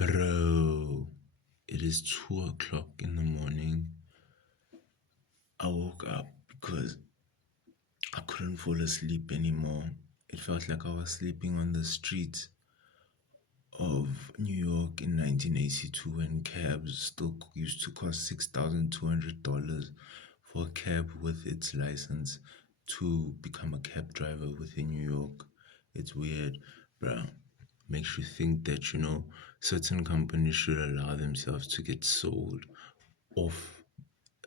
Bro, it is 2 o'clock in the morning. I woke up because I couldn't fall asleep anymore. It felt like I was sleeping on the streets of New York in 1982 when cabs still used to cost $6,200 for a cab with its license to become a cab driver within New York. It's weird, bro. Makes you think that, certain companies should allow themselves to get sold off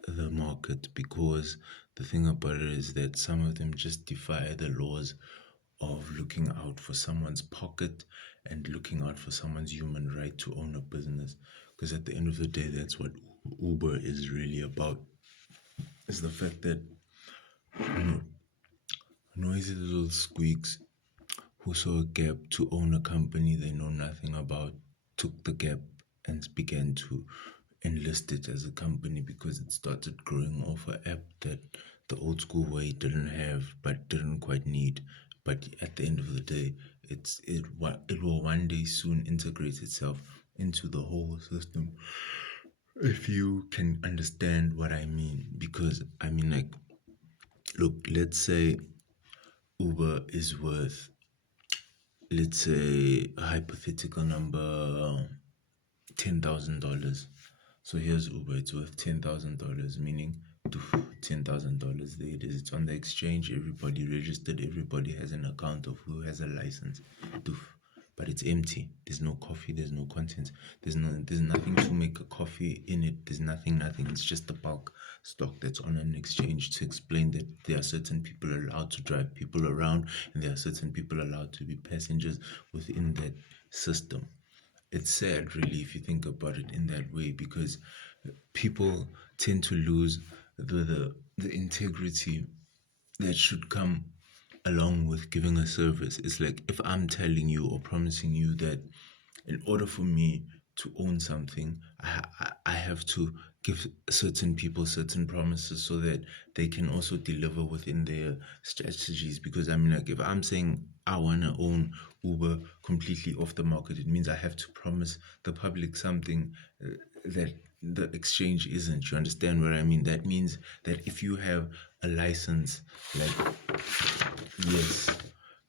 the market because the thing about it is that some of them just defy the laws of looking out for someone's pocket and looking out for someone's human right to own a business. Because at the end of the day, that's what Uber is really about. Is the fact that noisy little squeaks who saw a gap to own a company they know nothing about took the gap and began to enlist it as a company because it started growing off an app that the old school way didn't have but didn't quite need. But at the end of the day, it will one day soon integrate itself into the whole system. If you can understand what I mean, because I mean, like, look, let's say Uber is worth, let's say, a hypothetical number, $10,000. So here's Uber, it's worth $10,000, meaning $10,000. There it is. It's on the exchange. Everybody registered. Everybody has an account of who has a license. But it's empty. There's no coffee. There's no content. There's nothing to make a coffee in it. There's nothing. It's just the bulk stock that's on an exchange to explain that there are certain people allowed to drive people around and there are certain people allowed to be passengers within that system. It's sad, really, if you think about it in that way, because people tend to lose the integrity that should come along with giving a service. It's like if I'm telling you or promising you that in order for me to own something, I have to give certain people certain promises so that they can also deliver within their strategies. Because I mean, like, if I'm saying I want to own Uber completely off the market, it means I have to promise the public something that the exchange isn't. You understand what I mean? That means that if you have a license, like, yes,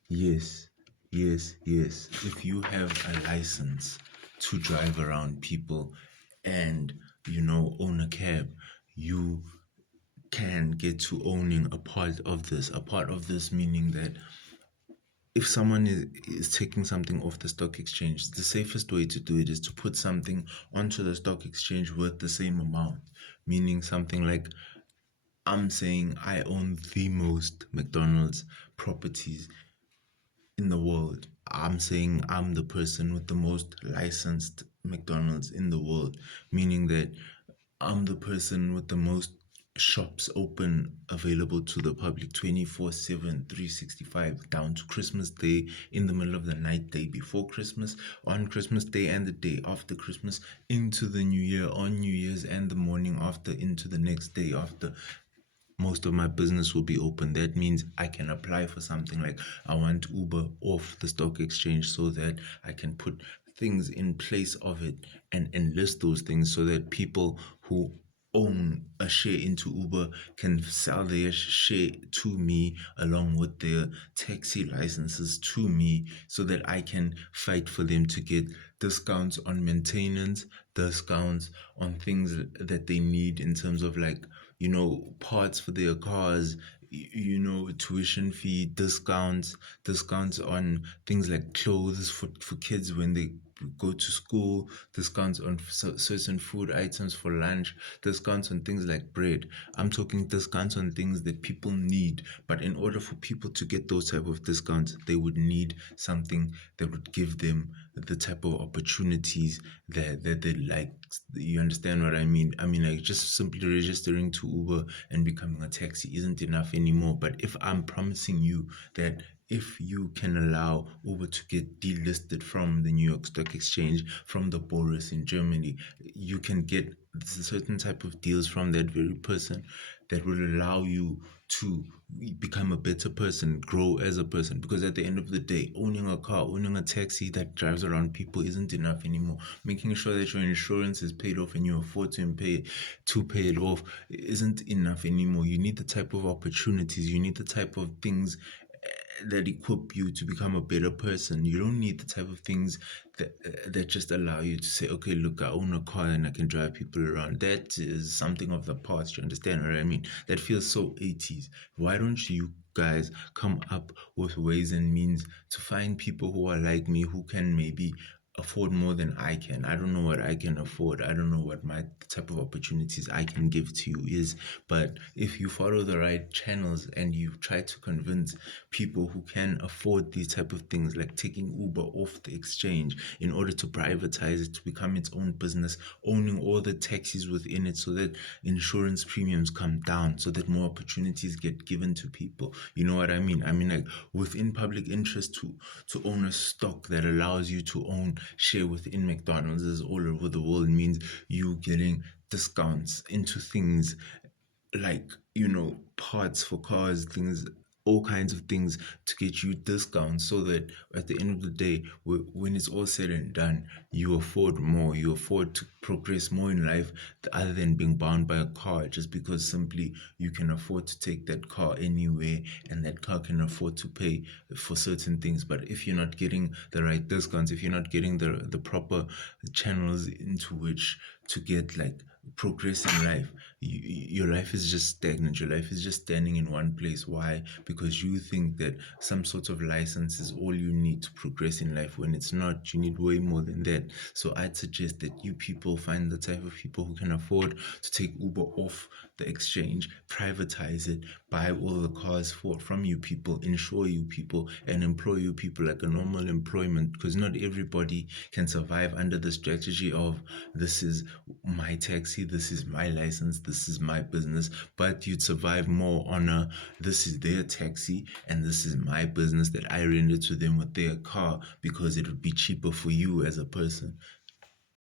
yes, yes. If you have a license to drive around people and, own a cab, you can get to owning a part of this. A part of this meaning that if someone is taking something off the stock exchange, the safest way to do it is to put something onto the stock exchange worth the same amount. Meaning something like, I'm saying I own the most McDonald's properties in the world. I'm saying I'm the person with the most licensed McDonald's in the world, meaning that I'm the person with the most shops open available to the public 24/7, 365, down to Christmas Day, in the middle of the night, day before Christmas, on Christmas Day, and the day after Christmas, into the New Year, on New Year's, and the morning after, into the next day after. Most of my business will be open. That means I can apply for something like I want Uber off the stock exchange so that I can put things in place of it and enlist those things so that people who own a share into Uber can sell their share to me along with their taxi licenses to me so that I can fight for them to get discounts on maintenance, discounts on things that they need in terms of, like, parts for their cars, tuition fee discounts on things like clothes for kids when they go to school, discounts on certain food items for lunch, discounts on things like bread. I'm talking discounts on things that people need. But in order for people to get those type of discounts, they would need something that would give them the type of opportunities that they like. You understand what I mean? I mean, like, just simply registering to Uber and becoming a taxi isn't enough anymore. But if I'm promising you that if you can allow Uber to get delisted from the New York Stock Exchange, from the Bourse in Germany, you can get certain type of deals from that very person that will allow you to become a better person, grow as a person. Because at the end of the day, owning a car, owning a taxi that drives around people isn't enough anymore. Making sure that your insurance is paid off and you afford to pay it off isn't enough anymore. You need the type of opportunities, you need the type of things that equip you to become a better person. You don't need the type of things that just allow you to say, okay, look, I own a car and I can drive people around. That is something of the past. You understand what I mean? That feels so 80s. Why don't you guys come up with ways and means to find people who are like me, who can maybe afford more than I can? I don't know what I can afford. I don't know what my type of opportunities I can give to you is. But if you follow the right channels and you try to convince people who can afford these type of things, like taking Uber off the exchange in order to privatize it, to become its own business, owning all the taxis within it so that insurance premiums come down, so that more opportunities get given to people. You know what I mean? I mean, like, within public interest to own a stock that allows you to own share within McDonald's all over the world means you getting discounts into things like, parts for cars, things, all kinds of things to get you discounts, so that at the end of the day, when it's all said and done, you afford more, you afford to progress more in life, other than being bound by a car just because simply you can afford to take that car anywhere, and that car can afford to pay for certain things. But if you're not getting the right discounts, if you're not getting the proper channels into which to get like progress in life, your life is just stagnant. Your life is just standing in one place. Why? Because you think that some sort of license is all you need to progress in life, when it's not. You need way more than that. So I'd suggest that you people find the type of people who can afford to take Uber off the exchange, privatize it, buy all the cars from you people, insure you people, and employ you people like a normal employment. Because not everybody can survive under the strategy of, this is my taxi, this is my license, this is my business. But you'd survive more on a, this is their taxi and this is my business that I render to them with their car, because it would be cheaper for you as a person.